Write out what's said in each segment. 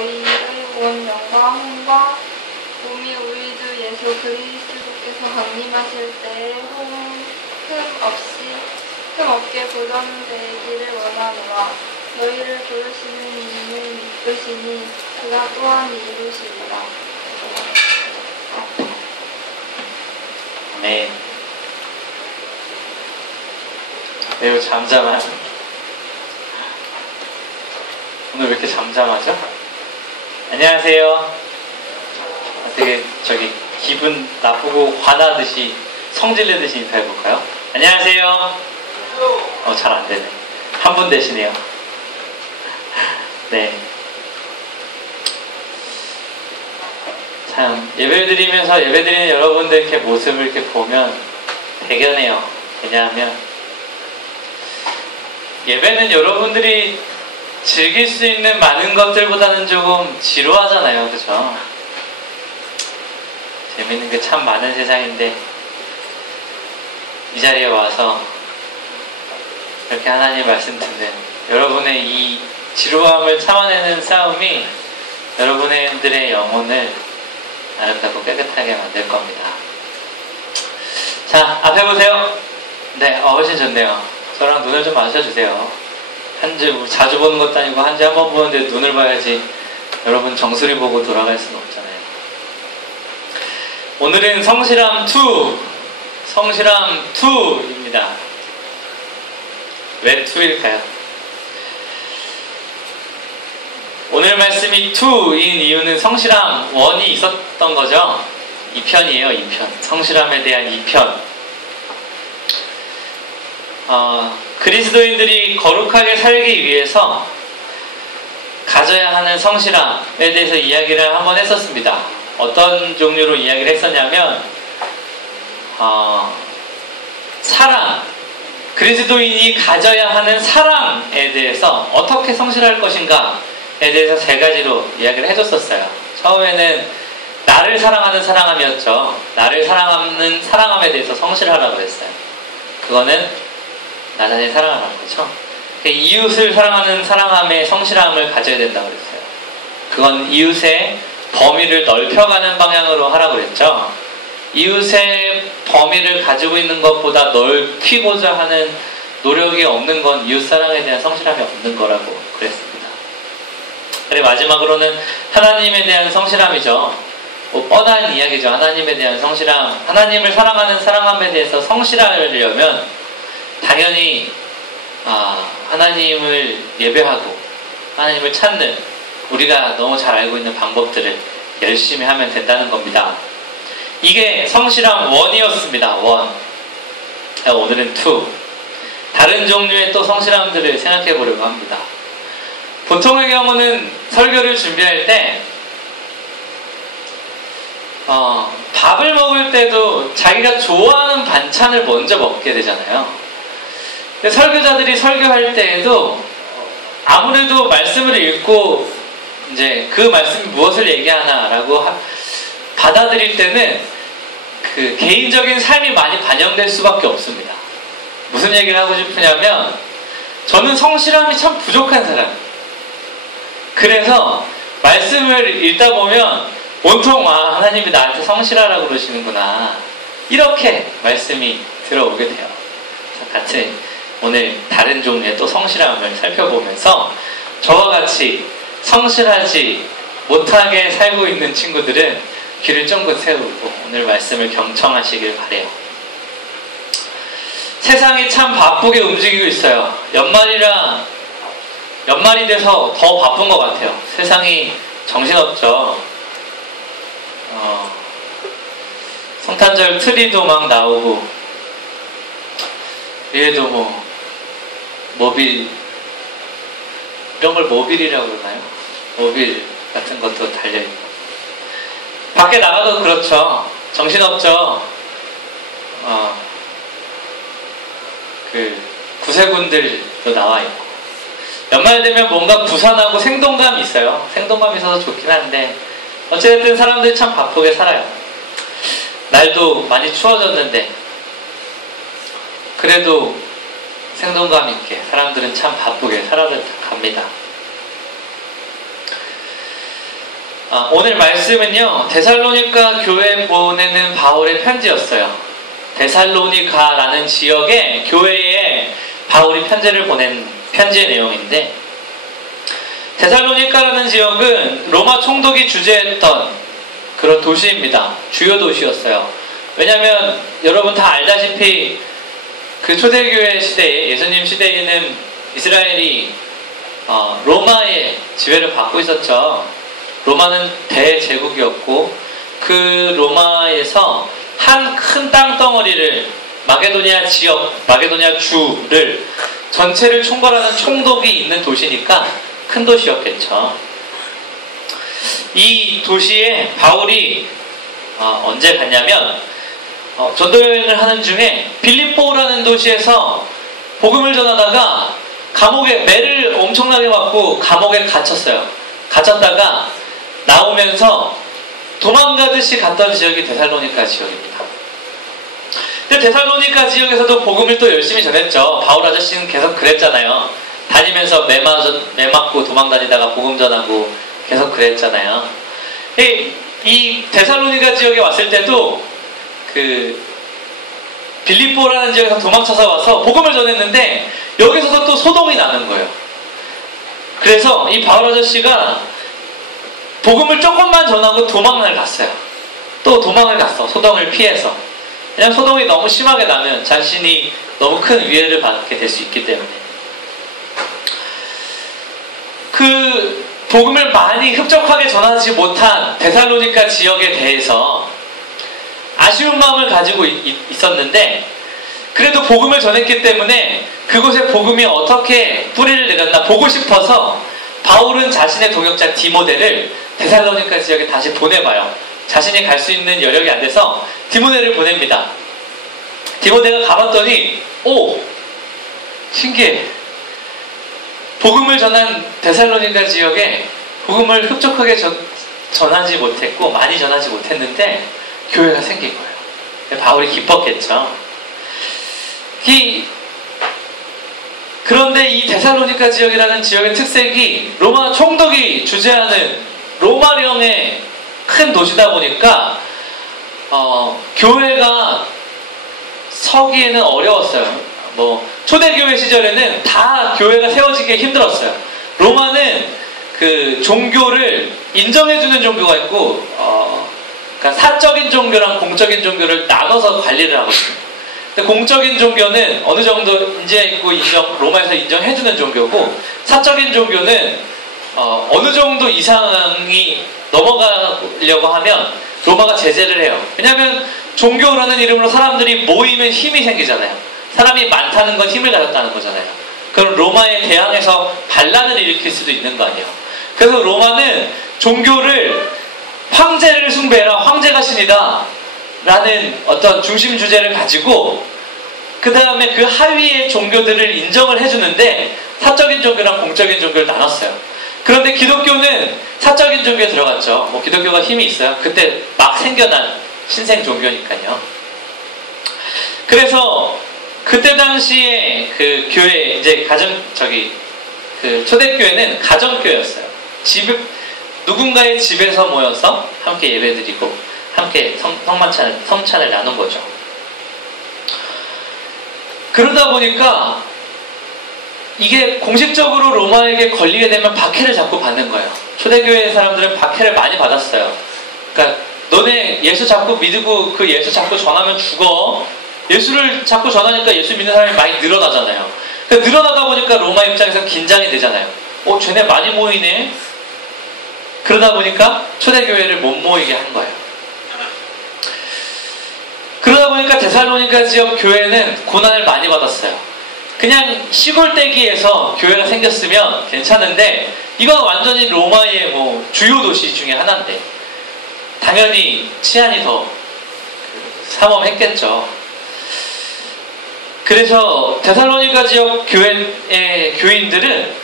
너희의 온 영광과 몸이 우리 주 예수 그리스도께서 강림하실 때에 흠없게 보존되기를 원하노라. 너희를 부르시는 이를 믿으시니 그가 또한 이루시리라. 네. 매우 잠잠한. 오늘 왜 이렇게 잠잠하죠? 안녕하세요. 되게 기분 나쁘고 화나듯이 성질내듯이 인사해볼까요? 안녕하세요. 잘 안되네. 한 분 되시네요. 네. 참 예배를 드리면서 예배드리는 여러분들 이렇게 모습을 이렇게 보면 대견해요. 왜냐하면 예배는 여러분들이 즐길 수 있는 많은 것들보다는 조금 지루하잖아요. 그죠? 재밌는 게 참 많은 세상인데 이 자리에 와서 이렇게 하나님 말씀 듣는 여러분의 이 지루함을 참아내는 싸움이 여러분들의 영혼을 아름답고 깨끗하게 만들 겁니다. 자, 앞에 보세요. 네, 훨씬 좋네요. 저랑 눈을 좀 마주쳐주세요. 자주 보는 것도 아니고 한 주에 한 번 보는데 눈을 봐야지 여러분 정수리 보고 돌아갈 수는 없잖아요. 오늘은 성실함 2입니다. 왜 2일까요? 오늘 말씀이 2인 이유는 성실함 1이 있었던 거죠. 2편이에요. 2편. 성실함에 대한 2편. 그리스도인들이 거룩하게 살기 위해서 가져야 하는 성실함에 대해서 이야기를 한번 했었습니다. 어떤 종류로 이야기를 했었냐면 사랑, 그리스도인이 가져야 하는 사랑에 대해서 어떻게 성실할 것인가에 대해서 3가지로 이야기를 해줬었어요. 처음에는 나를 사랑하는 사랑함이었죠. 나를 사랑하는 사랑함에 대해서 성실하라고 했어요. 그거는 나 자신을 사랑하라는 거죠. 이웃을 사랑하는 사랑함에 성실함을 가져야 된다고 그랬어요. 그건 이웃의 범위를 넓혀가는 방향으로 하라고 그랬죠. 이웃의 범위를 가지고 있는 것보다 넓히고자 하는 노력이 없는 건 이웃 사랑에 대한 성실함이 없는 거라고 그랬습니다. 그리고 마지막으로는 하나님에 대한 성실함이죠. 뻔한 이야기죠. 하나님에 대한 성실함. 하나님을 사랑하는 사랑함에 대해서 성실하려면 당연히 하나님을 예배하고 하나님을 찾는 우리가 너무 잘 알고 있는 방법들을 열심히 하면 된다는 겁니다. 이게 성실함 1이었습니다. 1. 오늘은 2. 다른 종류의 또 성실함들을 생각해 보려고 합니다. 보통의 경우는 설교를 준비할 때 밥을 먹을 때도 자기가 좋아하는 반찬을 먼저 먹게 되잖아요. 근데 설교자들이 설교할 때에도 아무래도 말씀을 읽고 이제 그 말씀이 무엇을 얘기하나라고 받아들일 때는 그 개인적인 삶이 많이 반영될 수밖에 없습니다. 무슨 얘기를 하고 싶으냐면 저는 성실함이 참 부족한 사람. 그래서 말씀을 읽다 보면 온통 하나님이 나한테 성실하라고 그러시는구나. 이렇게 말씀이 들어오게 돼요. 그래서 같이 오늘 다른 종류의 또 성실함을 살펴보면서 저와 같이 성실하지 못하게 살고 있는 친구들은 귀를 쫑긋 세우고 오늘 말씀을 경청하시길 바래요. 세상이 참 바쁘게 움직이고 있어요. 연말이 돼서 더 바쁜 것 같아요. 세상이 정신없죠. 성탄절 트리도 막 나오고 위에도 모빌 이런 걸 모빌이라고 그러나요? 모빌 같은 것도 달려있고 밖에 나가도 그렇죠. 정신없죠. 구세군들도 나와있고 연말 되면 뭔가 부산하고 생동감이 있어요. 생동감이 있어서 좋긴 한데 어쨌든 사람들이 참 바쁘게 살아요. 날도 많이 추워졌는데 그래도 생동감 있게 사람들은 참 바쁘게 살아갑니다. 오늘 말씀은요, 데살로니가 교회에 보내는 바울의 편지였어요. 데살로니가라는 지역의 교회에 바울이 편지를 보낸 편지의 내용인데, 데살로니가라는 지역은 로마 총독이 주재했던 그런 도시입니다. 주요 도시였어요. 왜냐하면 여러분 다 알다시피 그 초대교회 시대에, 예수님 시대에는 이스라엘이 로마의 지배를 받고 있었죠. 로마는 대제국이었고 그 로마에서 한 큰 땅덩어리를, 마게도니아 지역, 마게도니아 주를 전체를 총괄하는 총독이 있는 도시니까 큰 도시였겠죠. 이 도시에 바울이 언제 갔냐면 전도 여행을 하는 중에 빌립보라는 도시에서 복음을 전하다가 감옥에, 매를 엄청나게 맞고 감옥에 갇혔어요. 갇혔다가 나오면서 도망가듯이 갔던 지역이 데살로니가 지역입니다. 근데 데살로니가 지역에서도 복음을 또 열심히 전했죠. 바울 아저씨는 계속 그랬잖아요. 다니면서 매 맞고 도망다니다가 복음 전하고 계속 그랬잖아요. 이 데살로니가 지역에 왔을 때도 그 빌립보라는 지역에서 도망쳐서 와서 복음을 전했는데 여기서도 또 소동이 나는 거예요. 그래서 이 바울 아저씨가 복음을 조금만 전하고 도망을 갔어요. 또 도망을 갔어. 소동을 피해서. 그냥 소동이 너무 심하게 나면 자신이 너무 큰 위해를 받게 될 수 있기 때문에. 그 복음을 많이 흡족하게 전하지 못한 데살로니가 지역에 대해서 아쉬운 마음을 가지고 있었는데, 그래도 복음을 전했기 때문에 그곳에 복음이 어떻게 뿌리를 내렸나 보고 싶어서 바울은 자신의 동역자 디모데를 데살로니가 지역에 다시 보내봐요. 자신이 갈 수 있는 여력이 안 돼서 디모데를 보냅니다. 디모데가 가봤더니 신기해. 복음을 전한 데살로니가 지역에 복음을 흡족하게 전하지 못했고 많이 전하지 못했는데 교회가 생긴 거예요. 바울이 기뻤겠죠. 그런데 이 데살로니가 지역이라는 지역의 특색이 로마 총독이 주재하는 로마령의 큰 도시다 보니까 교회가 서기에는 어려웠어요. 초대교회 시절에는 다 교회가 세워지기 힘들었어요. 로마는 그 종교를 인정해주는 종교가 있고, 그러니까 사적인 종교랑 공적인 종교를 나눠서 관리를 하거든요. 근데 공적인 종교는 어느 정도 인지있고 로마에서 인정해주는 종교고, 사적인 종교는 어느 정도 이상이 넘어가려고 하면 로마가 제재를 해요. 왜냐하면 종교라는 이름으로 사람들이 모이면 힘이 생기잖아요. 사람이 많다는 건 힘을 가졌다는 거잖아요. 그럼 로마에 대항해서 반란을 일으킬 수도 있는 거 아니에요. 그래서 로마는 종교를 황제를 숭배해라, 황제가 신이다 라는 어떤 중심 주제를 가지고 그 다음에 그 하위의 종교들을 인정을 해주는데 사적인 종교랑 공적인 종교를 나눴어요. 그런데 기독교는 사적인 종교에 들어갔죠. 기독교가 힘이 있어요. 그때 막 생겨난 신생 종교니까요. 그래서 그때 당시에 그 교회, 이제 그 초대교회는 가정교회였어요. 누군가의 집에서 모여서 함께 예배드리고 함께 성찬을 나눈 거죠. 그러다 보니까 이게 공식적으로 로마에게 걸리게 되면 박해를 자꾸 받는 거예요. 초대교회 사람들은 박해를 많이 받았어요. 그러니까 너네 예수 자꾸 믿고 그 예수 자꾸 전하면 죽어. 예수를 자꾸 전하니까 예수 믿는 사람이 많이 늘어나잖아요. 그러니까 늘어나다 보니까 로마 입장에서 긴장이 되잖아요. 쟤네 많이 모이네. 그러다 보니까 초대교회를 못 모이게 한 거예요. 그러다 보니까 데살로니가 지역 교회는 고난을 많이 받았어요. 그냥 시골대기에서 교회가 생겼으면 괜찮은데 이건 완전히 로마의 주요 도시 중에 하나인데 당연히 치안이 더 삼엄했겠죠. 그래서 데살로니가 지역 교회의 교인들은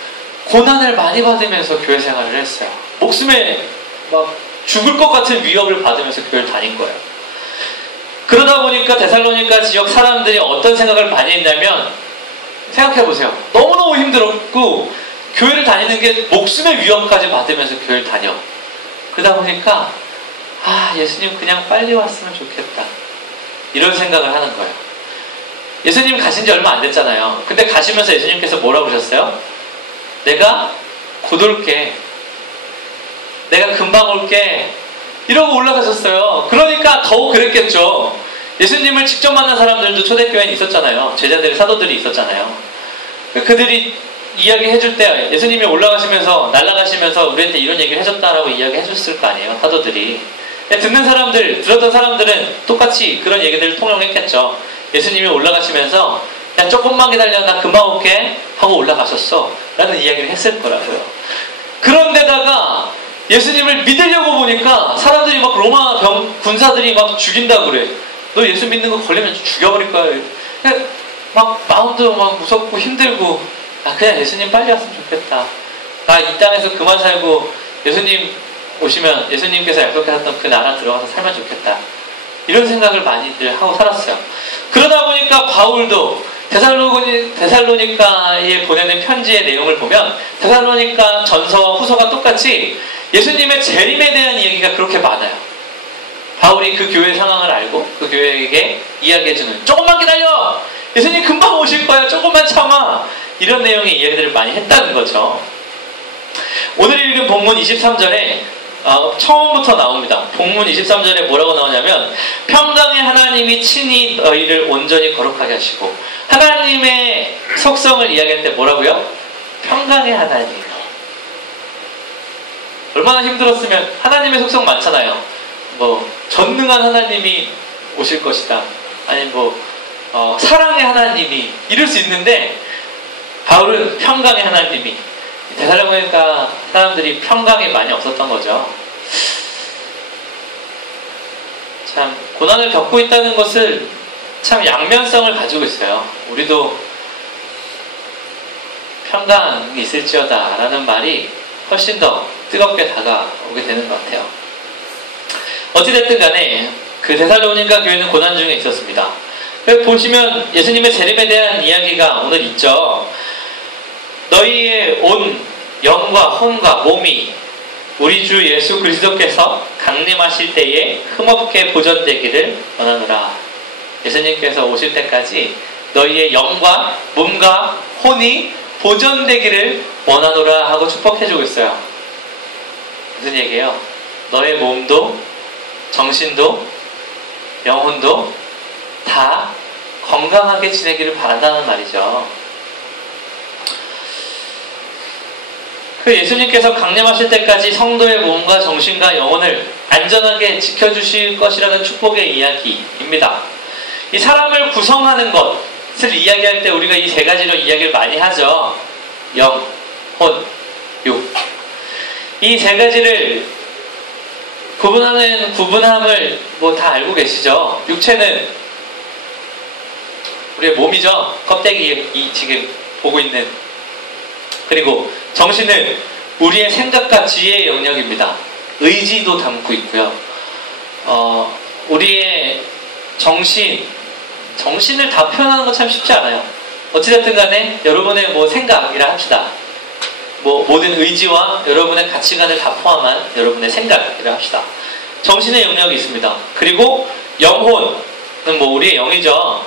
고난을 많이 받으면서 교회 생활을 했어요. 목숨에 막 죽을 것 같은 위협을 받으면서 교회를 다닌 거예요. 그러다 보니까 데살로니가 지역 사람들이 어떤 생각을 많이 했냐면, 생각해보세요. 너무너무 힘들었고 교회를 다니는 게 목숨의 위협까지 받으면서 교회를 다녀. 그러다 보니까 예수님 그냥 빨리 왔으면 좋겠다. 이런 생각을 하는 거예요. 예수님 가신 지 얼마 안 됐잖아요. 근데 가시면서 예수님께서 뭐라고 그러셨어요? 내가 곧 올게. 내가 금방 올게. 이러고 올라가셨어요. 그러니까 더욱 그랬겠죠. 예수님을 직접 만난 사람들도 초대교회에 있었잖아요. 제자들의 사도들이 있었잖아요. 그들이 이야기해줄 때 예수님이 올라가시면서 날아가시면서 우리한테 이런 얘기를 해줬다라고 이야기해줬을 거 아니에요. 사도들이. 듣는 사람들, 들었던 사람들은 똑같이 그런 얘기들을 통용했겠죠. 예수님이 올라가시면서 야 조금만 기다려 나 금방 올게 하고 올라가셨어 라는 이야기를 했을 거라고요. 그런데다가 예수님을 믿으려고 보니까 사람들이 막 로마 군사들이 막 죽인다고 그래. 너 예수 믿는 거 걸리면 죽여버릴 거야. 막 마음도 막 무섭고 힘들고 그냥 예수님 빨리 왔으면 좋겠다. 이 땅에서 그만 살고 예수님 오시면 예수님께서 약속하셨던 그 나라 들어가서 살면 좋겠다. 이런 생각을 많이들 하고 살았어요. 그러다 보니까 바울도 데살로니가에 보내는 편지의 내용을 보면 데살로니가 전서와 후서가 똑같이 예수님의 재림에 대한 이야기가 그렇게 많아요. 바울이 그 교회 상황을 알고 그 교회에게 이야기해주는 조금만 기다려! 예수님 금방 오실 거야. 조금만 참아. 이런 내용의 이야기들을 많이 했다는 거죠. 오늘 읽은 본문 23절에 처음부터 나옵니다. 본문 23절에 뭐라고 나오냐면 평강의 하나님이 친히 너희를 온전히 거룩하게 하시고 하나님의 속성을 이야기할 때 뭐라고요? 평강의 하나님. 얼마나 힘들었으면 하나님의 속성 많잖아요. 전능한 하나님이 오실 것이다. 아니 사랑의 하나님이 이럴 수 있는데 바울은 평강의 하나님이 데살로니가 사람들이 평강이 많이 없었던 거죠. 참 고난을 겪고 있다는 것을 참 양면성을 가지고 있어요. 우리도 평강이 있을지어다 라는 말이 훨씬 더 뜨겁게 다가오게 되는 것 같아요. 어찌됐든 간에 그 데살로니가 교회는 고난 중에 있었습니다. 보시면 예수님의 재림에 대한 이야기가 오늘 있죠. 너희의 온 영과 혼과 몸이 우리 주 예수 그리스도께서 강림하실 때에 흠없게 보존되기를 원하노라. 예수님께서 오실 때까지 너희의 영과 몸과 혼이 보존되기를 원하노라 하고 축복해주고 있어요. 무슨 얘기예요? 너의 몸도 정신도 영혼도 다 건강하게 지내기를 바란다는 말이죠. 예수님께서 강림하실 때까지 성도의 몸과 정신과 영혼을 안전하게 지켜주실 것이라는 축복의 이야기입니다. 이 사람을 구성하는 것을 이야기할 때 우리가 이 세 가지로 이야기를 많이 하죠. 영, 혼, 육. 이 세 가지를 구분함을 다 알고 계시죠? 육체는 우리의 몸이죠. 껍데기 지금 보고 있는. 그리고 정신은 우리의 생각과 지혜의 영역입니다. 의지도 담고 있고요. 우리의 정신을 다 표현하는 건 참 쉽지 않아요. 어찌됐든 간에 여러분의 생각이라 합시다. 모든 의지와 여러분의 가치관을 다 포함한 여러분의 생각이라 합시다. 정신의 영역이 있습니다. 그리고 영혼은 우리의 영이죠.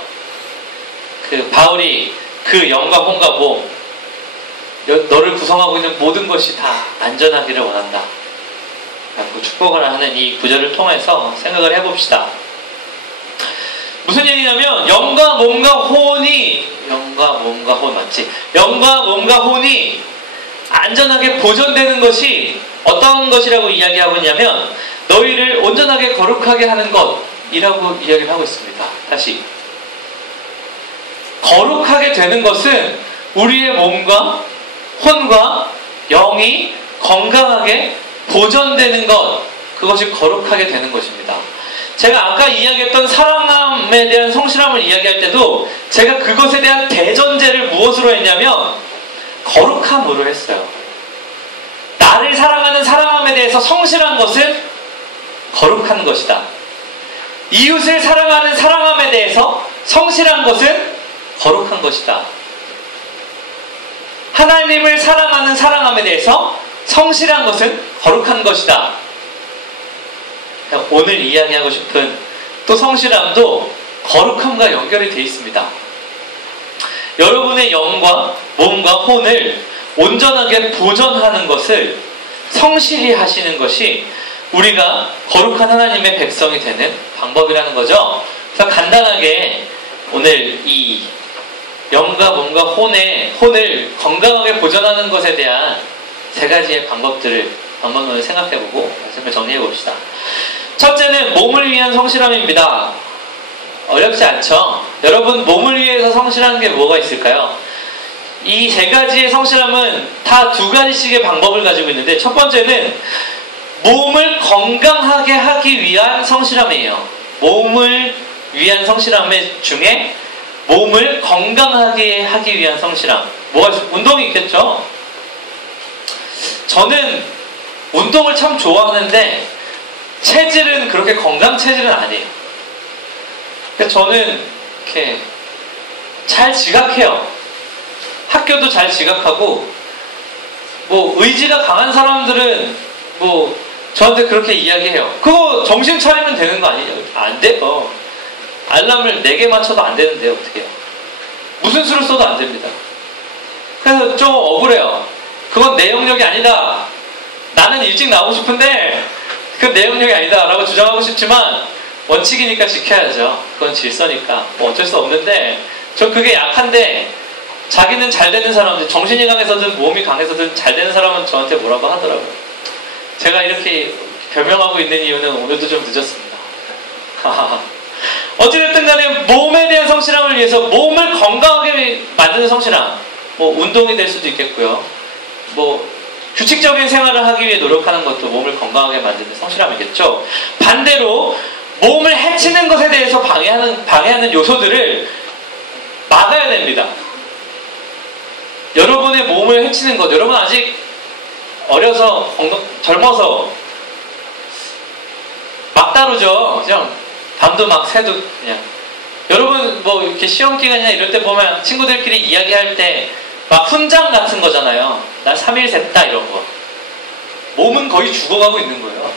바울이 그 영과 혼과 몸, 너를 구성하고 있는 모든 것이 다 안전하기를 원한다. 축복을 하는 이 구절을 통해서 생각을 해봅시다. 무슨 얘기냐면 영과 몸과 혼이 안전하게 보존되는 것이 어떤 것이라고 이야기하고 있냐면 너희를 온전하게 거룩하게 하는 것이라고 이야기를 하고 있습니다. 다시 거룩하게 되는 것은 우리의 몸과 혼과 영이 건강하게 보존되는 것, 그것이 거룩하게 되는 것입니다. 제가 아까 이야기했던 사랑함에 대한 성실함을 이야기할 때도 제가 그것에 대한 대전제를 무엇으로 했냐면 거룩함으로 했어요. 나를 사랑하는 사랑함에 대해서 성실한 것은 거룩한 것이다. 이웃을 사랑하는 사랑함에 대해서 성실한 것은 거룩한 것이다. 하나님을 사랑하는 사랑함에 대해서 성실한 것은 거룩한 것이다. 오늘 이야기하고 싶은 또 성실함도 거룩함과 연결이 되어 있습니다. 여러분의 영과 몸과 혼을 온전하게 보존하는 것을 성실히 하시는 것이 우리가 거룩한 하나님의 백성이 되는 방법이라는 거죠. 그래서 간단하게 오늘 이 영과 몸과 혼을 건강하게 보존하는 것에 대한 세 가지의 방법론을 생각해보고 말씀을 정리해봅시다. 첫째는 몸을 위한 성실함입니다. 어렵지 않죠? 여러분, 몸을 위해서 성실하는 게 뭐가 있을까요? 이 세 가지의 성실함은 다 두 가지씩의 방법을 가지고 있는데, 첫 번째는 몸을 건강하게 하기 위한 성실함이에요. 몸을 위한 성실함 중에 몸을 건강하게 하기 위한 성실함. 뭐가 있어요? 운동이 있겠죠? 저는 운동을 참 좋아하는데 체질은 그렇게 건강 체질은 아니에요. 그래서 저는 이렇게 잘 지각해요. 학교도 잘 지각하고, 뭐 의지가 강한 사람들은 뭐 저한테 그렇게 이야기해요. 그거 정신 차리면 되는 거 아니냐? 안 돼요. 알람을 4개 맞춰도 안 되는데 어떻게 해요? 무슨 수를 써도 안 됩니다. 그래서 좀 억울해요. 그건 내 영역이 아니다. 나는 일찍 나오고 싶은데 그건 내 영역이 아니다 라고 주장하고 싶지만 원칙이니까 지켜야죠. 그건 질서니까 뭐 어쩔 수 없는데, 전 그게 약한데 자기는 잘 되는 사람들, 정신이 강해서든 몸이 강해서든 잘 되는 사람은 저한테 뭐라고 하더라고요. 제가 이렇게 변명하고 있는 이유는 오늘도 좀 늦었습니다. 어찌됐든 간에 몸에 대한 성실함을 위해서 몸을 건강하게 만드는 성실함, 뭐 운동이 될 수도 있겠고요. 뭐 규칙적인 생활을 하기 위해 노력하는 것도 몸을 건강하게 만드는 성실함이겠죠. 반대로 몸을 해치는 것에 대해서 방해하는 요소들을 막아야 됩니다. 여러분의 몸을 해치는 것, 여러분 아직 어려서 젊어서 막 다루죠. 그냥 밤도 막 새도 그냥. 여러분 뭐 이렇게 시험 기간이나 이럴 때 보면 친구들끼리 이야기할 때 막 훈장 같은 거잖아요. 난 3일 샜다 이런 거. 몸은 거의 죽어가고 있는 거예요.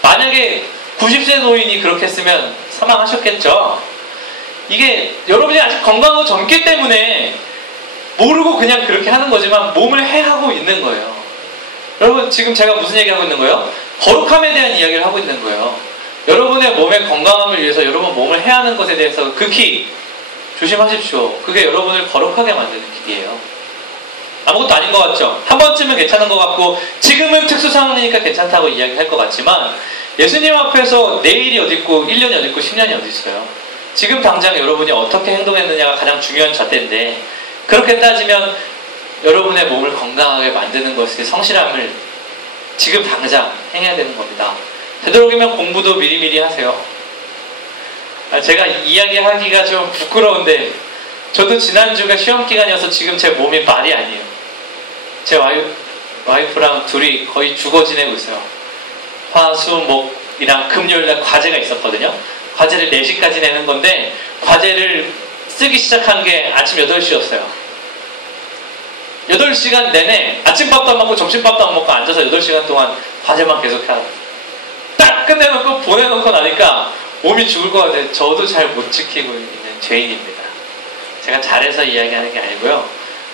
만약에 90세 노인이 그렇게 했으면 사망하셨겠죠. 이게 여러분이 아직 건강하고 젊기 때문에 모르고 그냥 그렇게 하는 거지만 몸을 해하고 있는 거예요. 여러분 지금 제가 무슨 얘기하고 있는 거예요? 거룩함에 대한 이야기를 하고 있는 거예요. 여러분의 몸의 건강함을 위해서 여러분 몸을 해하는 것에 대해서 극히 조심하십시오. 그게 여러분을 거룩하게 만드는 길이에요. 아무것도 아닌 것 같죠? 한 번쯤은 괜찮은 것 같고 지금은 특수 상황이니까 괜찮다고 이야기할 것 같지만 예수님 앞에서 내일이 어디 있고 1년이 어디 있고 10년이 어디 있어요. 지금 당장 여러분이 어떻게 행동했느냐가 가장 중요한 잣대인데, 그렇게 따지면 여러분의 몸을 건강하게 만드는 것의 성실함을 지금 당장 행해야 되는 겁니다. 되도록이면 공부도 미리미리 하세요. 제가 이야기하기가 좀 부끄러운데 저도 지난주가 시험기간이어서 지금 제 몸이 말이 아니에요. 제 와이프랑 둘이 거의 죽어 지내고 있어요. 화, 수, 목이랑 금요일날 과제가 있었거든요. 과제를 4시까지 내는 건데 과제를 쓰기 시작한 게 아침 8시였어요. 8시간 내내 아침밥도 안 먹고 점심밥도 안 먹고 앉아서 8시간 동안 과제만 계속 하고 딱 끝내놓고 보내놓고 나니까 몸이 죽을 것 같아요. 저도 잘 못 지키고 있는 죄인입니다. 제가 잘해서 이야기하는 게 아니고요.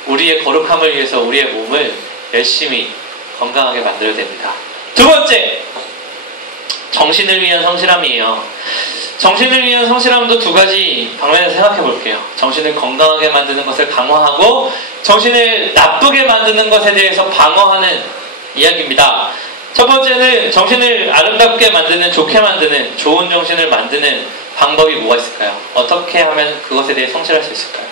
우리의 거룩함을 위해서 우리의 몸을 열심히 건강하게 만들어야 됩니다. 두 번째, 정신을 위한 성실함이에요. 정신을 위한 성실함도 두 가지 방면에서 생각해 볼게요. 정신을 건강하게 만드는 것을 강화하고 정신을 나쁘게 만드는 것에 대해서 방어하는 이야기입니다. 첫 번째는 정신을 아름답게 만드는, 좋게 만드는, 좋은 정신을 만드는 방법이 뭐가 있을까요? 어떻게 하면 그것에 대해 성실할 수 있을까요?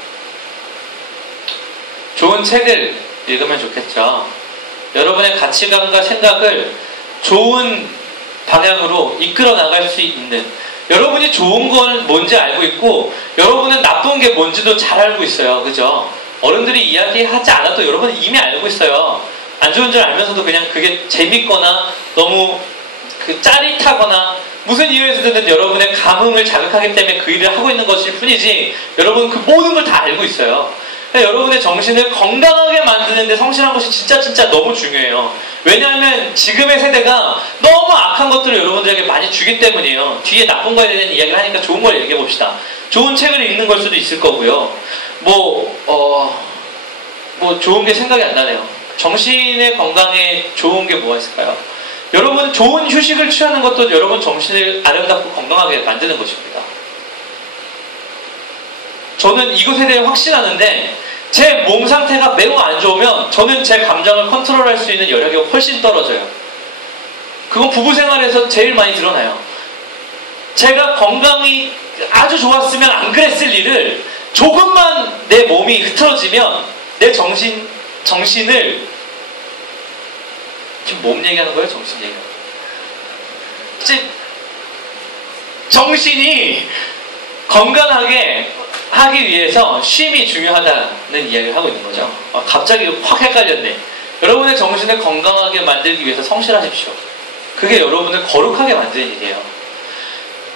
좋은 책을 읽으면 좋겠죠. 여러분의 가치관과 생각을 좋은 방향으로 이끌어 나갈 수 있는, 여러분이 좋은 건 뭔지 알고 있고 여러분은 나쁜 게 뭔지도 잘 알고 있어요. 그죠? 어른들이 이야기하지 않아도 여러분은 이미 알고 있어요. 안 좋은 줄 알면서도 그냥 그게 재밌거나 너무 짜릿하거나 무슨 이유에서든 여러분의 감흥을 자극하기 때문에 그 일을 하고 있는 것일 뿐이지 여러분 그 모든 걸 다 알고 있어요. 여러분의 정신을 건강하게 만드는데 성실한 것이 진짜 너무 중요해요. 왜냐하면 지금의 세대가 너무 악한 것들을 여러분들에게 많이 주기 때문이에요. 뒤에 나쁜 거에 대한 이야기를 하니까 좋은 걸 얘기해 봅시다. 좋은 책을 읽는 걸 수도 있을 거고요. 뭐 좋은 게 생각이 안 나네요. 정신의 건강에 좋은 게 뭐가 있을까요? 여러분 좋은 휴식을 취하는 것도 여러분 정신을 아름답고 건강하게 만드는 것입니다. 저는 이것에 대해 확신하는데 제 몸 상태가 매우 안 좋으면 저는 제 감정을 컨트롤할 수 있는 여력이 훨씬 떨어져요. 그건 부부 생활에서 제일 많이 드러나요. 제가 건강이 아주 좋았으면 안 그랬을 일을 조금만 내 몸이 흐트러지면 내 정신을 지금 몸 얘기하는 거예요? 정신 얘기하는 거예요? 정신이 건강하게 하기 위해서 쉼이 중요하다는 이야기를 하고 있는 거죠. 갑자기 확 헷갈렸네. 여러분의 정신을 건강하게 만들기 위해서 성실하십시오. 그게 여러분을 거룩하게 만드는 일이에요.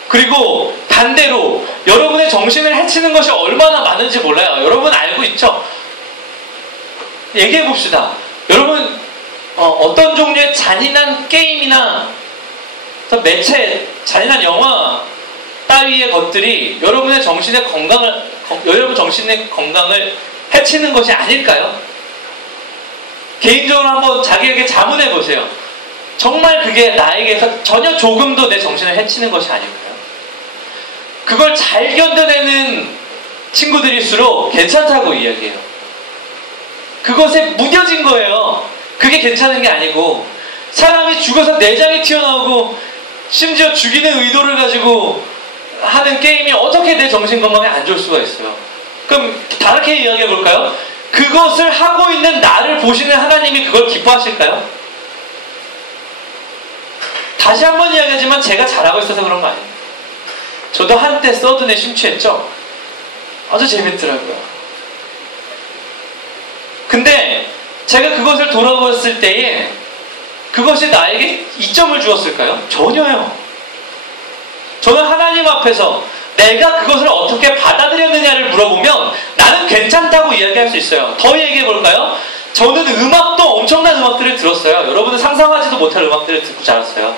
그리고 반대로 여러분의 정신을 해치는 것이 얼마나 많은지 몰라요. 여러분 알고 있죠? 얘기해 봅시다. 여러분 어떤 종류의 잔인한 게임이나 매체, 잔인한 영화 따위의 것들이 여러분 정신의 건강을 해치는 것이 아닐까요? 개인적으로 한번 자기에게 자문해 보세요. 정말 그게 나에게서 전혀 조금도 내 정신을 해치는 것이 아닐까요? 그걸 잘 견뎌내는 친구들일수록 괜찮다고 이야기해요. 그것에 무뎌진 거예요. 그게 괜찮은 게 아니고, 사람이 죽어서 내장이 튀어나오고 심지어 죽이는 의도를 가지고 하는 게임이 어떻게 내 정신 건강에 안 좋을 수가 있어요. 그럼 다르게 이야기해 볼까요? 그것을 하고 있는 나를 보시는 하나님이 그걸 기뻐하실까요? 다시 한번 이야기하지만 제가 잘하고 있어서 그런 거 아니에요. 저도 한때 서든에 심취했죠. 아주 재밌더라고요. 근데 제가 그것을 돌아보았을 때에 그것이 나에게 이점을 주었을까요? 전혀요. 저는 하나님 앞에서 내가 그것을 어떻게 받아들였느냐를 물어보면 나는 괜찮다고 이야기할 수 있어요. 더 얘기해 볼까요? 저는 음악도 엄청난 음악들을 들었어요. 여러분은 상상하지도 못할 음악들을 듣고 자랐어요.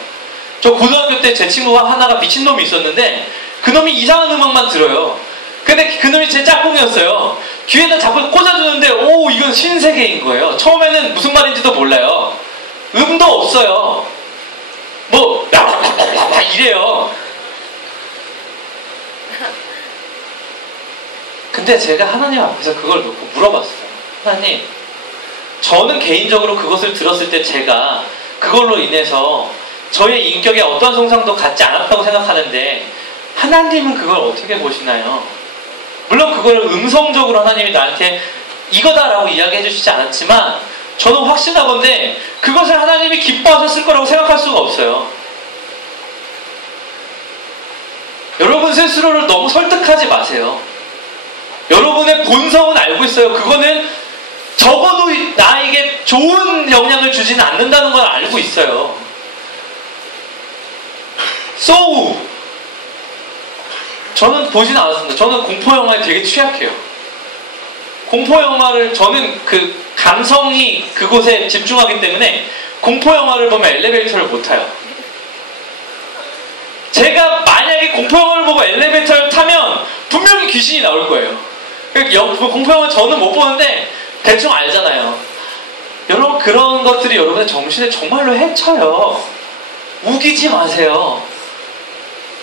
저 고등학교 때 제 친구가 하나가 미친놈이 있었는데 그놈이 이상한 음악만 들어요. 근데 그놈이 제 짝꿍이었어요. 귀에다 자꾸 꽂아주는데 오, 이건 신세계인 거예요. 처음에는 무슨 말인지도 몰라요. 음도 없어요. 뭐 이래요. 근데 제가 하나님 앞에서 그걸 놓고 물어봤어요. 하나님, 저는 개인적으로 그것을 들었을 때 제가 그걸로 인해서 저의 인격에 어떠한 손상도 갖지 않았다고 생각하는데 하나님은 그걸 어떻게 보시나요? 물론 그걸 음성적으로 하나님이 나한테 이거다라고 이야기해 주시지 않았지만 저는 확신하건대 그것을 하나님이 기뻐하셨을 거라고 생각할 수가 없어요. 여러분 스스로를 너무 설득하지 마세요. 여러분의 본성은 알고 있어요. 그거는 적어도 나에게 좋은 영향을 주지는 않는다는 걸 알고 있어요. So, 저는 보진 않았습니다. 저는 공포영화에 되게 취약해요. 공포영화를, 저는 그 감성이 그곳에 집중하기 때문에 공포영화를 보면 엘리베이터를 못 타요. 제가 만약에 공포영화를 보고 엘리베이터를 타면 분명히 귀신이 나올 거예요. 공포영화 저는 못 보는데 대충 알잖아요. 여러분, 그런 것들이 여러분의 정신을 정말로 해쳐요. 우기지 마세요.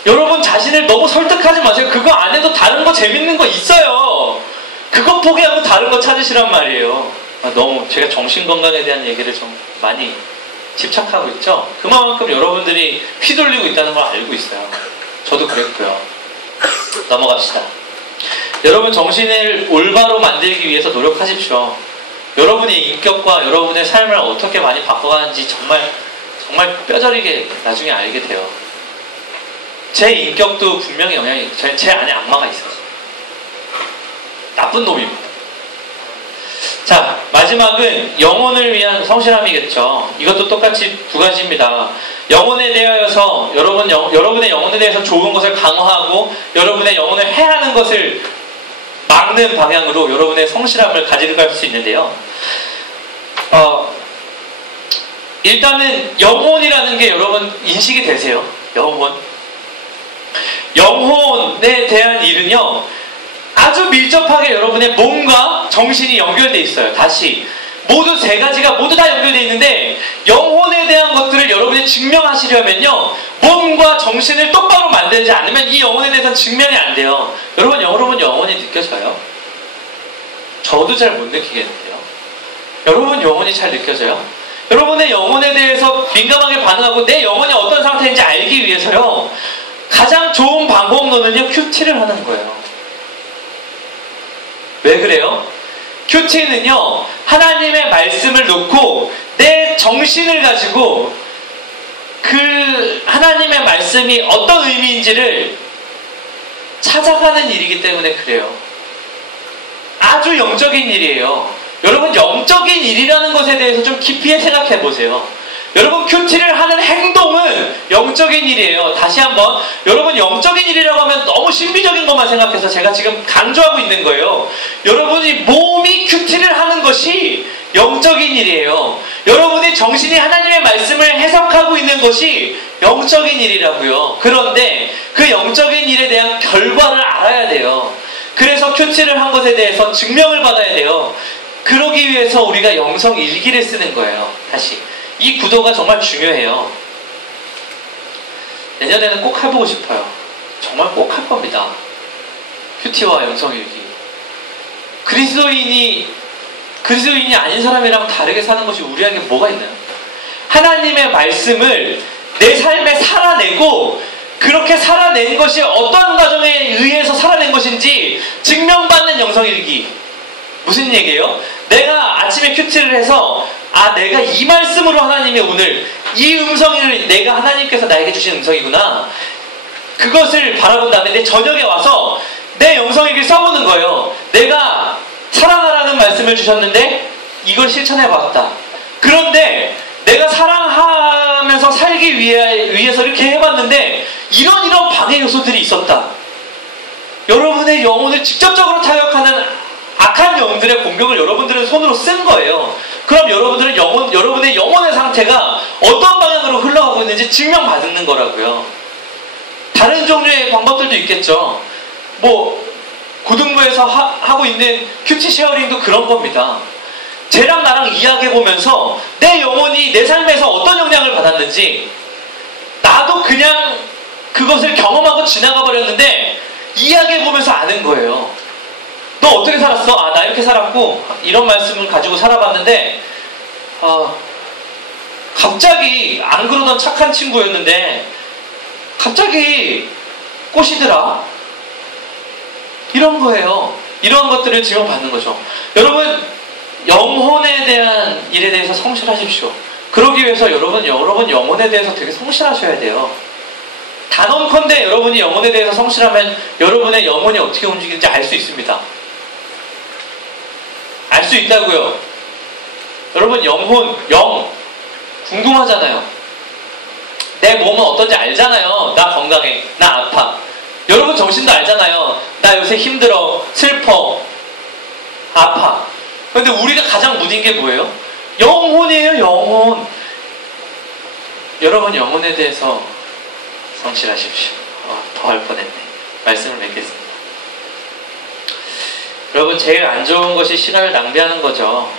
여러분 자신을 너무 설득하지 마세요. 그거 안 해도 다른 거 재밌는 거 있어요. 그거 포기하고 다른 거 찾으시란 말이에요. 너무 제가 정신건강에 대한 얘기를 좀 많이 집착하고 있죠. 그만큼 여러분들이 휘둘리고 있다는 걸 알고 있어요. 저도 그랬고요. 넘어갑시다. 여러분 정신을 올바로 만들기 위해서 노력하십시오. 여러분의 인격과 여러분의 삶을 어떻게 많이 바꿔가는지 정말 뼈저리게 나중에 알게 돼요. 제 인격도 분명히 영향이 있고 제 안에 악마가 있어요. 나쁜 놈입니다. 자, 마지막은 영혼을 위한 성실함이겠죠. 이것도 똑같이 두 가지입니다. 영혼에 대하여서 여러분의 영혼에 대해서 좋은 것을 강화하고 여러분의 영혼을 해하는 것을 막는 방향으로 여러분의 성실함을 가져갈 수 있는데요. 일단은 영혼이라는 게 여러분 인식이 되세요? 영혼에 대한 일은요, 아주 밀접하게 여러분의 몸과 정신이 연결되어 있어요. 다시 모두 세 가지가 모두 다 연결되어 있는데, 영혼에 대한 것들을 여러분이 증명하시려면요, 몸과 정신을 똑바로 만들지 않으면 이 영혼에 대해서는 증명이 안 돼요. 여러분 영혼이 느껴져요? 저도 잘 못 느끼겠는데요. 여러분 영혼이 잘 느껴져요? 여러분의 영혼에 대해서 민감하게 반응하고 내 영혼이 어떤 상태인지 알기 위해서요, 가장 좋은 방법론은요, 큐티를 하는 거예요. 왜 그래요? 큐티는요, 하나님의 말씀을 놓고 내 정신을 가지고 그 하나님의 말씀이 어떤 의미인지를 찾아가는 일이기 때문에 그래요. 아주 영적인 일이에요. 여러분, 영적인 일이라는 것에 대해서 좀 깊이 생각해 보세요. 여러분, 큐티를 하는 행동은 영적인 일이에요. 다시 한번, 여러분, 영적인 일이라고 하면 너무 신비적인 것만 생각해서 제가 지금 강조하고 있는 거예요. 여러분이 몸이 큐티를 하는 것이 영적인 일이에요. 여러분이 정신이 하나님의 말씀을 해석하고 있는 것이 영적인 일이라고요. 그런데 그 영적인 일에 대한 결과를 알아야 돼요. 그래서 큐티를 한 것에 대해서 증명을 받아야 돼요. 그러기 위해서 우리가 영성 일기를 쓰는 거예요. 다시. 이 구도가 정말 중요해요. 내년에는 꼭 해보고 싶어요. 정말 꼭 할 겁니다. 큐티와 영성일기. 그리스도인이 아닌 사람이랑 다르게 사는 것이 우리에게 뭐가 있나요? 하나님의 말씀을 내 삶에 살아내고, 그렇게 살아낸 것이 어떤 과정에 의해서 살아낸 것인지 증명받는 영성일기. 무슨 얘기예요? 내가 아침에 큐티를 해서, 내가 이 말씀으로 하나님이 오늘 이 음성을 내가 하나님께서 나에게 주신 음성이구나, 그것을 바라본 다음에 내 저녁에 와서 내 영성일기를 써보는 거예요. 내가 사랑하라는 말씀을 주셨는데 이걸 실천해봤다. 그런데 내가 사랑하면서 살기 위해서 이렇게 해봤는데 이런 방해 요소들이 있었다. 여러분의 영혼을 직접적으로 타격하는 악한 영들의 공격을 여러분들은 손으로 쓴 거예요. 그럼 여러분들은 여러분의 영혼의 상태가 어떤 방향으로 흘러가고 있는지 증명받는 거라고요. 다른 종류의 방법들도 있겠죠. 고등부에서 하고 있는 큐티 쉐어링도 그런 겁니다. 쟤랑 나랑 이야기해보면서 내 영혼이 내 삶에서 어떤 영향을 받았는지, 나도 그냥 그것을 경험하고 지나가 버렸는데 이야기해보면서 아는 거예요. 너 어떻게 살았어? 나 이렇게 살았고 이런 말씀을 가지고 살아봤는데 갑자기 안 그러던 착한 친구였는데 갑자기 꼬시더라. 이런 거예요. 이런 것들을 증명받는 거죠. 여러분, 영혼에 대한 일에 대해서 성실하십시오. 그러기 위해서 여러분 영혼에 대해서 되게 성실하셔야 돼요. 단언컨대 여러분이 영혼에 대해서 성실하면 여러분의 영혼이 어떻게 움직이는지 알 수 있습니다. 알 수 있다고요. 여러분, 영 궁금하잖아요. 내 몸은 어떤지 알잖아요. 나 건강해, 나 아파. 여러분 정신도 알잖아요. 나 요새 힘들어, 슬퍼, 아파. 근데 우리가 가장 무딘 게 뭐예요? 영혼이에요, 영혼. 여러분, 영혼에 대해서 성실하십시오. 더 할 뻔했네. 말씀을 맺겠습니다. 여러분, 제일 안 좋은 것이 시간을 낭비하는 거죠.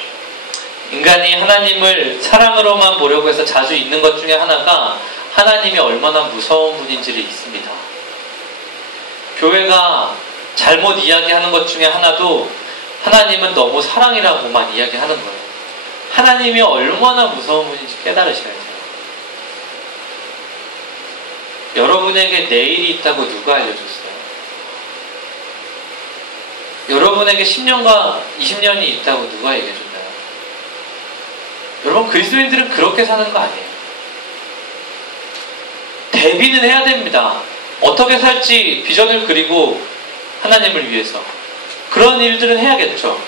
인간이 하나님을 사랑으로만 보려고 해서 자주 있는 것 중에 하나가 하나님이 얼마나 무서운 분인지를 있습니다. 교회가 잘못 이야기하는 것 중에 하나도 하나님은 너무 사랑이라고만 이야기하는 거예요. 하나님이 얼마나 무서운 분인지 깨달으셔야 돼요. 여러분에게 내일이 있다고 누가 알려줬어요? 여러분에게 10년과 20년이 있다고 누가 얘기해줬나요? 여러분, 그리스도인들은 그렇게 사는 거 아니에요. 대비는 해야 됩니다. 어떻게 살지 비전을 그리고 하나님을 위해서 그런 일들은 해야겠죠.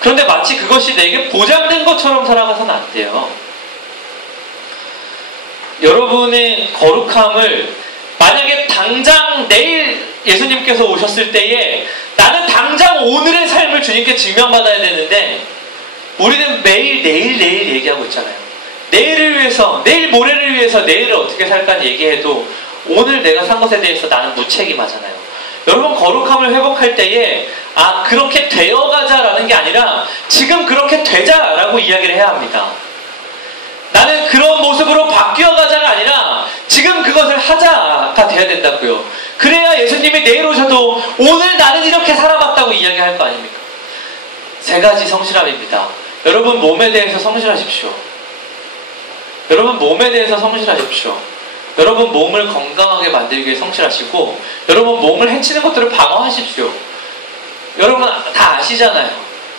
그런데 마치 그것이 내게 보장된 것처럼 살아가서는 안 돼요. 여러분의 거룩함을 만약에 당장 내일 예수님께서 오셨을 때에 나는 당장 당장 오늘의 삶을 주님께 증명받아야 되는데 우리는 매일 내일 얘기하고 있잖아요. 내일을 위해서, 내일 모레를 위해서 내일을 어떻게 살까 얘기해도 오늘 내가 산 것에 대해서 나는 무책임하잖아요. 여러분, 거룩함을 회복할 때에 그렇게 되어가자라는 게 아니라 지금 그렇게 되자라고 이야기를 해야 합니다. 나는 그런 모습으로 바뀌어가자가 아니라 지금 그것을 하자가 돼야 된다고요. 그래야 예수님이 내일 오셔도 오늘 나는 이렇게 살아봤다고 이야기할 거 아닙니까? 3가지 성실함입니다. 여러분, 몸에 대해서 성실하십시오. 여러분, 몸에 대해서 성실하십시오. 여러분, 몸을 건강하게 만들기 위해 성실하시고, 여러분, 몸을 해치는 것들을 방어하십시오. 여러분 다 아시잖아요.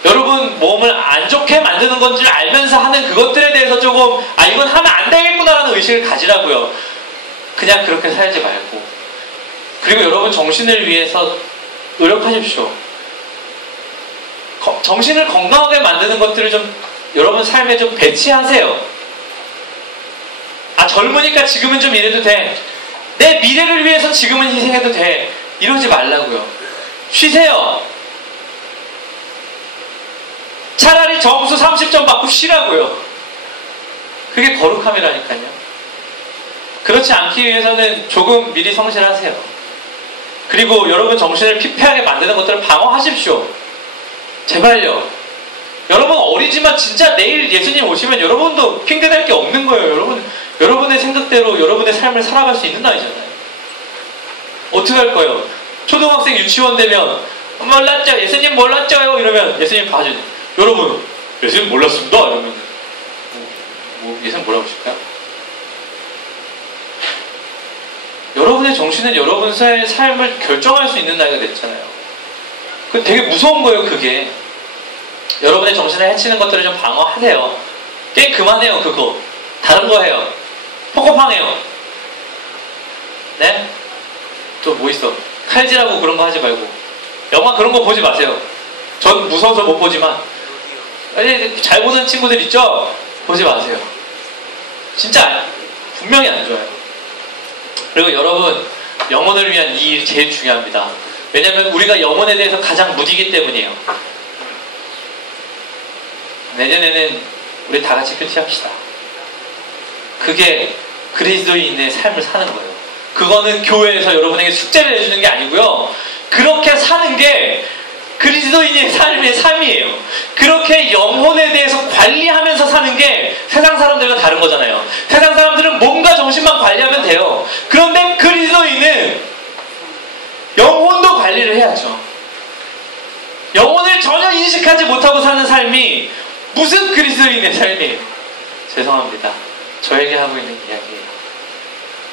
여러분, 몸을 안 좋게 만드는 건 줄 알면서 하는 그것들에 대해서 조금 이건 하면 안 되겠구나라는 의식을 가지라고요. 그냥 그렇게 살지 말고. 그리고 여러분, 정신을 위해서 노력하십시오. 정신을 건강하게 만드는 것들을 좀 여러분 삶에 좀 배치하세요. 젊으니까 지금은 좀 이래도 돼. 내 미래를 위해서 지금은 희생해도 돼. 이러지 말라고요. 쉬세요. 차라리 점수 30점 받고 쉬라고요. 그게 거룩함이라니까요. 그렇지 않기 위해서는 조금 미리 성실하세요. 그리고 여러분 정신을 피폐하게 만드는 것들을 방어하십시오. 제발요. 여러분 어리지만 진짜 내일 예수님 오시면 여러분도 핑계댈 게 없는 거예요. 여러분의 생각대로 여러분의 삶을 살아갈 수 있는 나이잖아요. 어떻게 할 거예요? 초등학생 유치원 되면 몰랐죠? 예수님 몰랐죠요? 이러면 예수님 봐주죠. 여러분 예수님 몰랐습니다. 이러면 예수님 뭐라고 하실까요? 여러분의 정신은 여러분의 삶을 결정할 수 있는 나이가 됐잖아요. 그 되게 무서운 거예요. 그게 여러분의 정신을 해치는 것들을 좀 방어하세요. 게임 그만해요. 그거 다른 거 해요. 포커팡 해요. 네? 또 뭐 있어? 칼질하고 그런 거 하지 말고 영화 그런 거 보지 마세요. 전 무서워서 못 보지만 잘 보는 친구들 있죠? 보지 마세요. 진짜 분명히 안 좋아요. 그리고 여러분 영혼을 위한 이 일이 제일 중요합니다. 왜냐하면 우리가 영혼에 대해서 가장 무디기 때문이에요. 내년에는 우리 다 같이 큐티합시다. 그게 그리스도인의 삶을 사는 거예요. 그거는 교회에서 여러분에게 숙제를 내주는 게 아니고요. 그렇게 사는 게 그리스도인의 삶의 삶이에요. 그렇게 영혼에 대해서 관리하면서 사는 게 세상 사람들과 다른 거잖아요. 세상 사람들은 몸과 정신만 관리하면 돼요. 그런데 그리스도인은 영혼도 관리를 해야죠. 영혼을 전혀 인식하지 못하고 사는 삶이 무슨 그리스도인의 삶이에요. 죄송합니다. 저에게 하고 있는 이야기예요.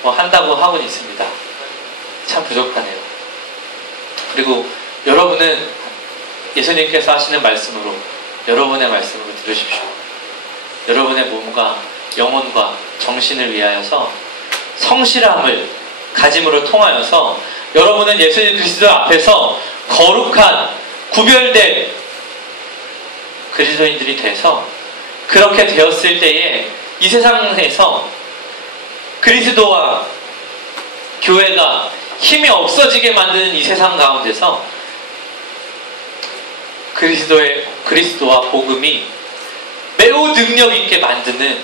한다고 하고는 있습니다. 참 부족하네요. 그리고 여러분은 예수님께서 하시는 말씀으로 여러분의 말씀으로 들으십시오. 여러분의 몸과 영혼과 정신을 위하여서 성실함을 가짐으로 통하여서 여러분은 예수 그리스도 앞에서 거룩한 구별된 그리스도인들이 돼서 그렇게 되었을 때에 이 세상에서 그리스도와 교회가 힘이 없어지게 만드는 이 세상 가운데서 그리스도와 복음이 매우 능력 있게 만드는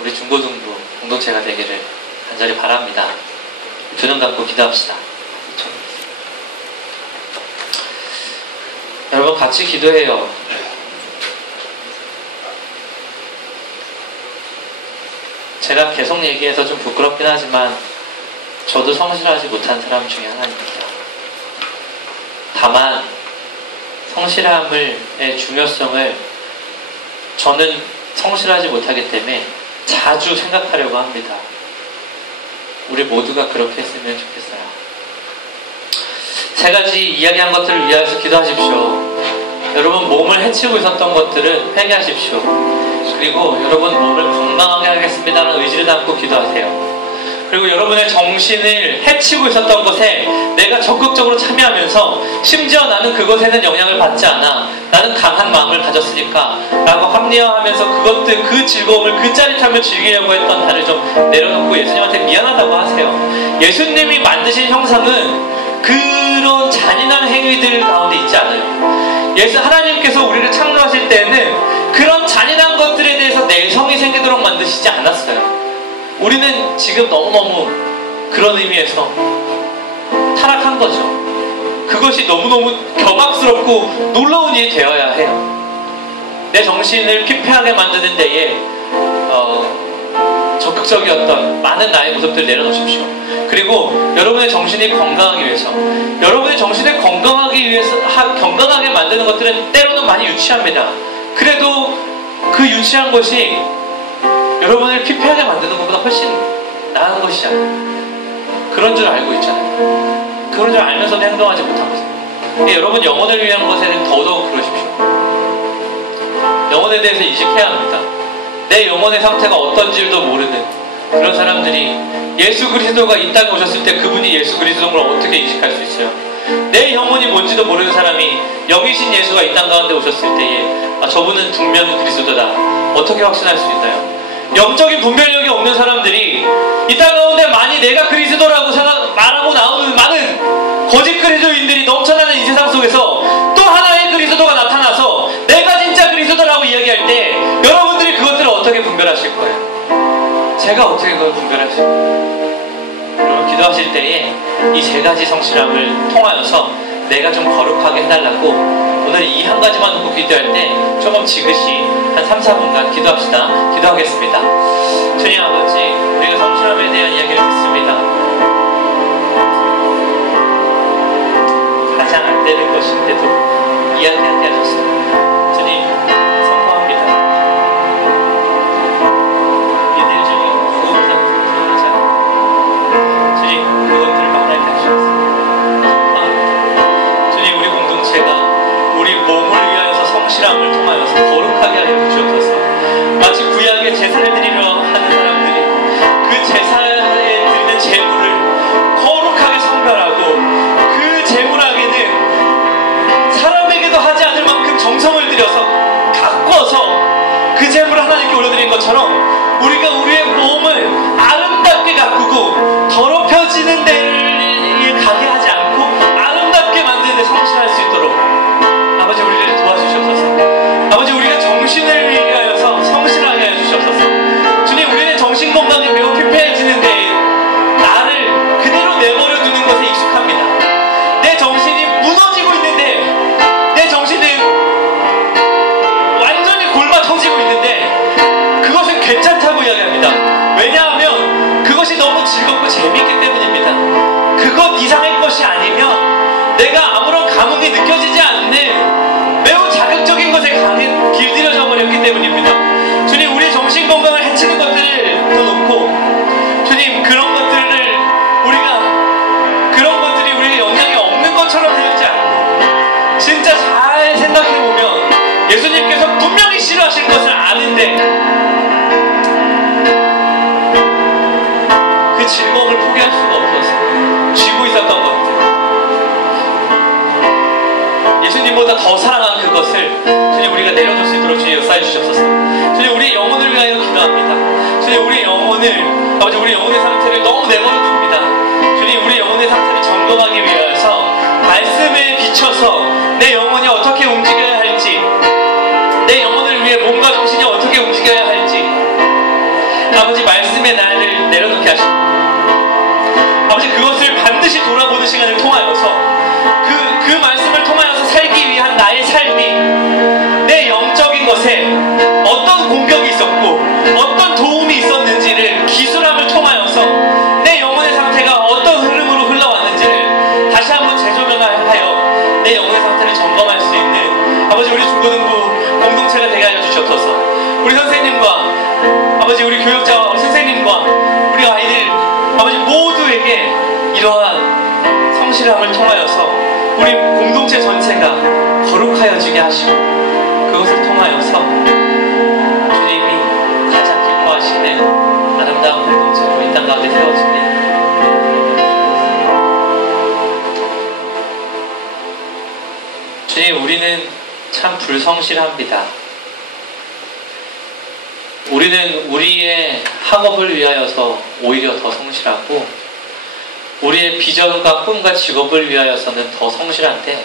우리 중고등부 공동체가 되기를 간절히 바랍니다. 두 눈 감고 기도합시다. 여러분 같이 기도해요. 제가 계속 얘기해서 좀 부끄럽긴 하지만 저도 성실하지 못한 사람 중에 하나입니다. 다만 성실함의 중요성을 저는 성실하지 못하기 때문에 자주 생각하려고 합니다. 우리 모두가 그렇게 했으면 좋겠어요. 3가지 이야기한 것들을 위하여서 기도하십시오. 여러분 몸을 해치고 있었던 것들은 회개하십시오. 그리고 여러분 몸을 건강하게 하겠습니다라는 의지를 담고 기도하세요. 그리고 여러분의 정신을 해치고 있었던 것에 내가 적극적으로 참여하면서 심지어 나는 그것에는 영향을 받지 않아. 나는 강한 마음을 가졌으니까 라고 합리화하면서 그 즐거움을 그 짜릿함을 즐기려고 했던 나를 좀 내려놓고 예수님한테 미안하다고 하세요. 예수님이 만드신 형상은 그런 잔인한 행위들 가운데 있지 않아요. 하나님께서 우리를 창조하실 때는 그런 잔인한 것들에 대해서 내성이 생기도록 만드시지 않았어요. 우리는 지금 너무너무 그런 의미에서 타락한 거죠. 그것이 너무너무 경악스럽고 놀라운 일이 되어야 해요. 내 정신을 피폐하게 만드는 데에 적극적이었던 많은 나의 모습들을 내려놓으십시오. 그리고 여러분의 정신이 건강하기 위해서, 여러분의 정신을 건강하게 만드는 것들은 때로는 많이 유치합니다. 그래도 그 유치한 것이 여러분을 피폐하게 만드는 것보다 훨씬 나은 것이잖아요. 그런 줄 알고 있잖아요. 그런 줄 알면서도 행동하지 못한 거죠. 여러분 영혼을 위한 것에는 더더욱 그러십시오. 영혼에 대해서 인식해야 합니다. 내 영혼의 상태가 어떤지도 모르는 그런 사람들이 예수 그리스도가 이 땅에 오셨을 때 그분이 예수 그리스도인 걸 어떻게 인식할 수 있어요? 내 영혼이 뭔지도 모르는 사람이 영이신 예수가 이 땅 가운데 오셨을 때에 저분은 분명히 그리스도다, 어떻게 확신할 수 있나요? 영적인 분별력이 없는 사람들이 이 땅 가운데 많이 내가 그리스도라고 말하고 나오는 많은 거짓 그리스도인들이 넘쳐나는 이 세상 속에서 또 하나의 그리스도가 나타나서 내가 진짜 그리스도라고 이야기할 때 여러분들이 그것들을 어떻게 분별하실 거예요? 제가 어떻게 그걸 분별하실 거예요? 여러분 기도하실 때에 이 세 가지 성실함을 통하여서 내가 좀 거룩하게 해달라고 오늘 이 한 가지만 놓고 기도할 때 조금 지그시 한 3, 4분간 기도합시다. 기도하겠습니다. 주님 아버지, 우리가 성실함에 대한 이야기를 듣습니다. 가장 안 되는 것인데도 이야기하게 하셨습니다. 주님 선포합니다. 이들 중에 누구보다 부족하지 않아요. 주님 그것들을 만나게 하셨습니다. 선포합니다. 주님 우리 공동체가 우리 몸을 위하여서 성실함을 통하여서 거룩하게 하여 주옵소서. 마치 구약에 제사를 드리려 하는 사람들이 그 제사에 드리는 제물을 거룩하게 성별하고 그 제물 안에는 사람에게도 하지 않을 만큼 정성을 들여서 가꿔서 그 제물을 하나님께 올려드린 것처럼 우리가 우리의 몸을 아름답게 가꾸고 더럽혀지는 데를 가게 하지 않고 아름답게 만드는 데 성실할 수 있도록 아버지 우리를 도와주시옵소서. 아버지 우리가 정신을 위하여서 성실하게 하여 주시옵소서. 주님 우리는 정신 건강이 매우 피폐해지는데 나를 그대로 내버려 두는 것에 익숙합니다. 내 정신이 무너지고 있는데 내 정신은 완전히 골마 터지고 있는데 그것은 괜찮다고 이야기합니다. 왜냐하면 그것이 너무 즐겁고 재미있기 때문입니다. 그것 이상의 것이 아니면 내가 아무런 감흥이 느껴지지 않는 매우 자극적인 것에 길들여져 버렸기 때문입니다. 주님 우리 정신 건강을 해치는 것들을 놓고 주님 그런 것들이 우리의 영향이 없는 것처럼 생각지 않고 진짜 잘 생각해보면 예수님께서 분명히 싫어하실 것을 아는데 그 즐거움을 포기할 수가 없어서 쥐고 있었던 것들, 예수님보다 더 사랑하는 그것을 주님 우리가 내려놓을 수 있도록 주님 역사해 주시옵소서. 주님 우리 영혼을 위하여 기도합니다. 주님 우리 영혼을 아버지 우리 영혼의 상태를 너무 내버려 둡니다. 주님 우리 영혼의 상태를 점검하기 위해서 말씀에 비춰서 내 영혼이 어떻게 움직여야 할지, 내 영혼을 위해 몸과 정신이 어떻게 움직여야 할지 아버지 말씀에 나를 내려놓게 하시고 아버지 그것을 반드시 돌아보는 시간을 통하여서 그 말씀을 통하여서 살기 위한 나의 삶이 내 영적인 것에 어떤 공격이 있었고 어떤 도움이 있었는지를 기술함을 통하여서 내 영혼의 상태가 어떤 흐름으로 흘러왔는지를 다시 한번 재조명하여 내 영혼의 상태를 점검할 수 있는 아버지 우리 중고등부 공동체가 되게 하여 주시옵소서. 우리 선생님과 아버지 우리 교육자와 선생님과 우리 아이들 아버지 모두에게 이러한 성실함을 통하여서 우리 공동체 전체가 거룩하여지게 하시고 그것을 통하여서 주님이 가장 기뻐하시는 아름다운 공동체로 이 땅 가운데 세워집니다. 주님 우리는 참 불성실합니다. 우리는 우리의 학업을 위하여서 오히려 더 성실하고 우리의 비전과 꿈과 직업을 위하여서는 더 성실한데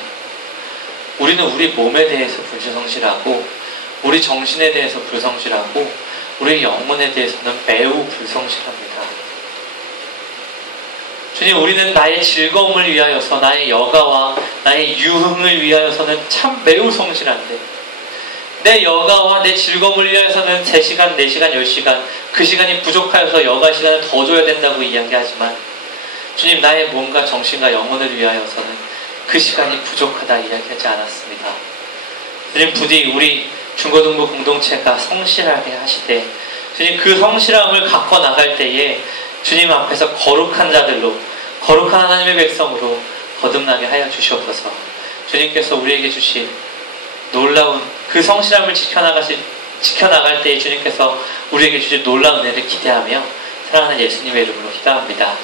우리는 우리 몸에 대해서 불성실하고 우리 정신에 대해서 불성실하고 우리 영혼에 대해서는 매우 불성실합니다. 주님, 우리는 나의 즐거움을 위하여서 나의 여가와 나의 유흥을 위하여서는 참 매우 성실한데 내 여가와 내 즐거움을 위하여서는 3시간, 4시간, 10시간 그 시간이 부족하여서 여가 시간을 더 줘야 된다고 이야기하지만 주님, 나의 몸과 정신과 영혼을 위하여서는 그 시간이 부족하다 이야기하지 않았습니다. 주님, 부디 우리 중고등부 공동체가 성실하게 하시되 주님, 그 성실함을 갖고 나갈 때에 주님 앞에서 거룩한 자들로 거룩한 하나님의 백성으로 거듭나게 하여 주시옵소서. 주님께서 우리에게 주신 놀라운 그 성실함을 지켜나갈 때에 주님께서 우리에게 주신 놀라운 은혜를 기대하며 사랑하는 예수님의 이름으로 기도합니다.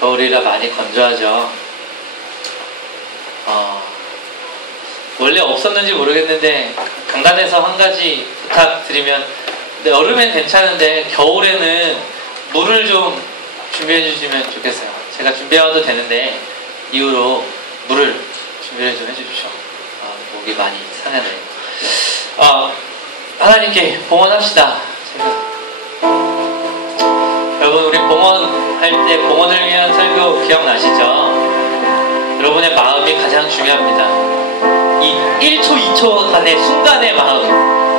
겨울이라 많이 건조하죠. 원래 없었는지 모르겠는데 강단에서 한 가지 부탁드리면 여름엔 괜찮은데 겨울에는 물을 좀 준비해 주시면 좋겠어요. 제가 준비해와도 되는데 이후로 물을 준비를 좀 해주십시오. 목이 많이 상하네요. 하나님께 봉헌합시다. 여러분, 우리 봉헌할 때 봉헌을 위한 설교 기억나시죠? 여러분의 마음이 가장 중요합니다. 이 1초, 2초 간의 순간의 마음,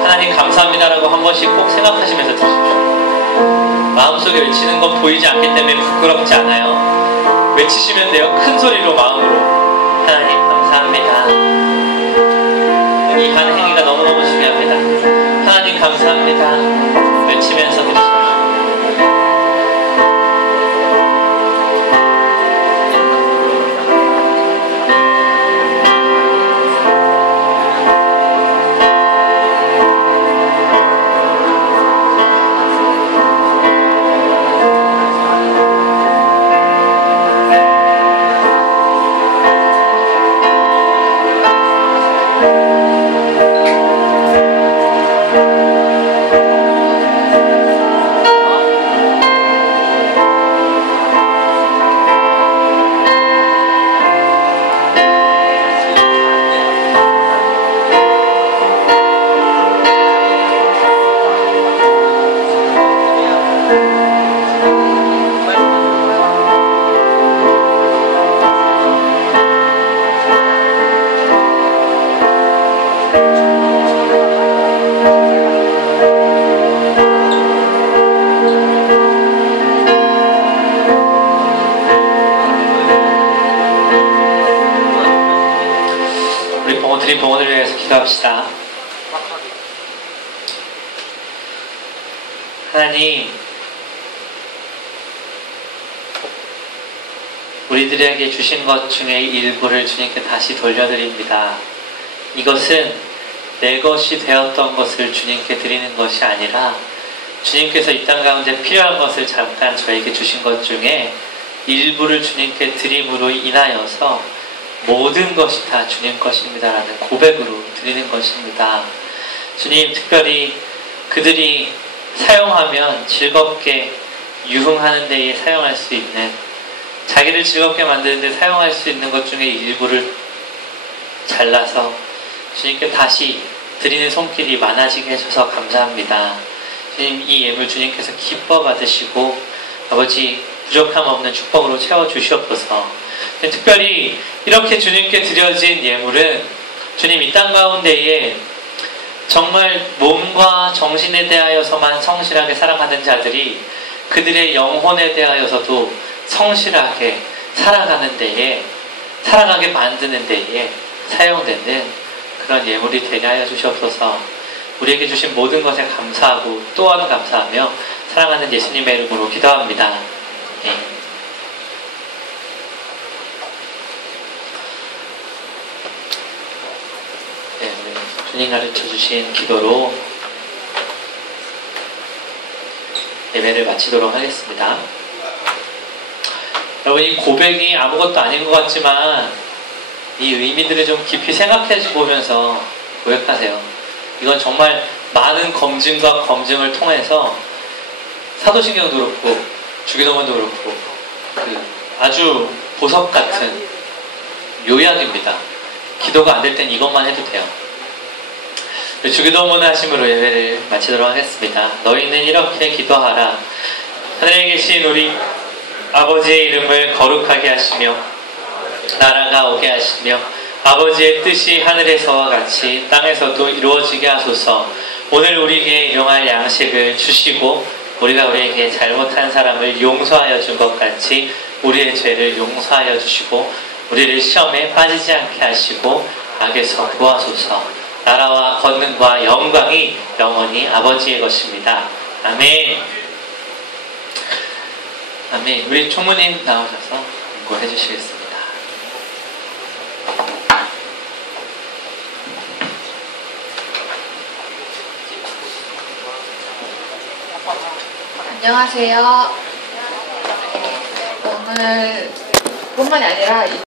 하나님 감사합니다라고 한 번씩 꼭 생각하시면서 드십시오. 마음속에 외치는 건 보이지 않기 때문에 부끄럽지 않아요. 외치시면 돼요. 큰 소리로 마음으로. 하나님 감사합니다. 이 한 행위가 너무너무 중요합니다. 하나님 감사합니다. 외치면서 드십시오. 봉헌을 위해서 기도합시다. 하나님, 우리들에게 주신 것 중에 일부를 주님께 다시 돌려드립니다. 이것은 내 것이 되었던 것을 주님께 드리는 것이 아니라 주님께서 이 땅 가운데 필요한 것을 잠깐 저에게 주신 것 중에 일부를 주님께 드림으로 인하여서 모든 것이 다 주님 것입니다라는 고백으로 드리는 것입니다. 주님, 특별히 그들이 사용하면 즐겁게 유흥하는 데에 사용할 수 있는, 자기를 즐겁게 만드는 데 사용할 수 있는 것 중에 일부를 잘라서 주님께 다시 드리는 손길이 많아지게 해줘서 감사합니다. 주님, 이 예물 주님께서 기뻐 받으시고 아버지 부족함 없는 축복으로 채워주시옵소서. 특별히 이렇게 주님께 드려진 예물은 주님, 이 땅 가운데에 정말 몸과 정신에 대하여서만 성실하게 살아가는 자들이 그들의 영혼에 대하여서도 성실하게 살아가는 데에, 살아가게 만드는 데에 사용되는 그런 예물이 되게 하여 주시옵소서. 우리에게 주신 모든 것에 감사하고 또한 감사하며 사랑하는 예수님의 이름으로 기도합니다. 네. 주님 가르쳐 주신 기도로 예배를 마치도록 하겠습니다. 여러분, 이 고백이 아무것도 아닌 것 같지만 이 의미들을 좀 깊이 생각해 보면서 고백하세요. 이건 정말 많은 검증과 검증을 통해서 사도신경도 그렇고 주기도문도 그렇고 아주 보석 같은 요약입니다. 기도가 안 될 땐 이것만 해도 돼요. 주기도문 하심으로 예배를 마치도록 하겠습니다. 너희는 이렇게 기도하라. 하늘에 계신 우리 아버지의 이름을 거룩하게 하시며 나라가 오게 하시며 아버지의 뜻이 하늘에서와 같이 땅에서도 이루어지게 하소서. 오늘 우리에게 일용할 양식을 주시고 우리가 우리에게 잘못한 사람을 용서하여 준 것 같이 우리의 죄를 용서하여 주시고 우리를 시험에 빠지지 않게 하시고 악에서 구하소서. 나라와 권능과 영광이 영원히 아버지의 것입니다. 아멘. 아멘. 우리 총무님 나오셔서 인고해 주시겠습니다. 안녕하세요. 오늘 뿐만이 아니라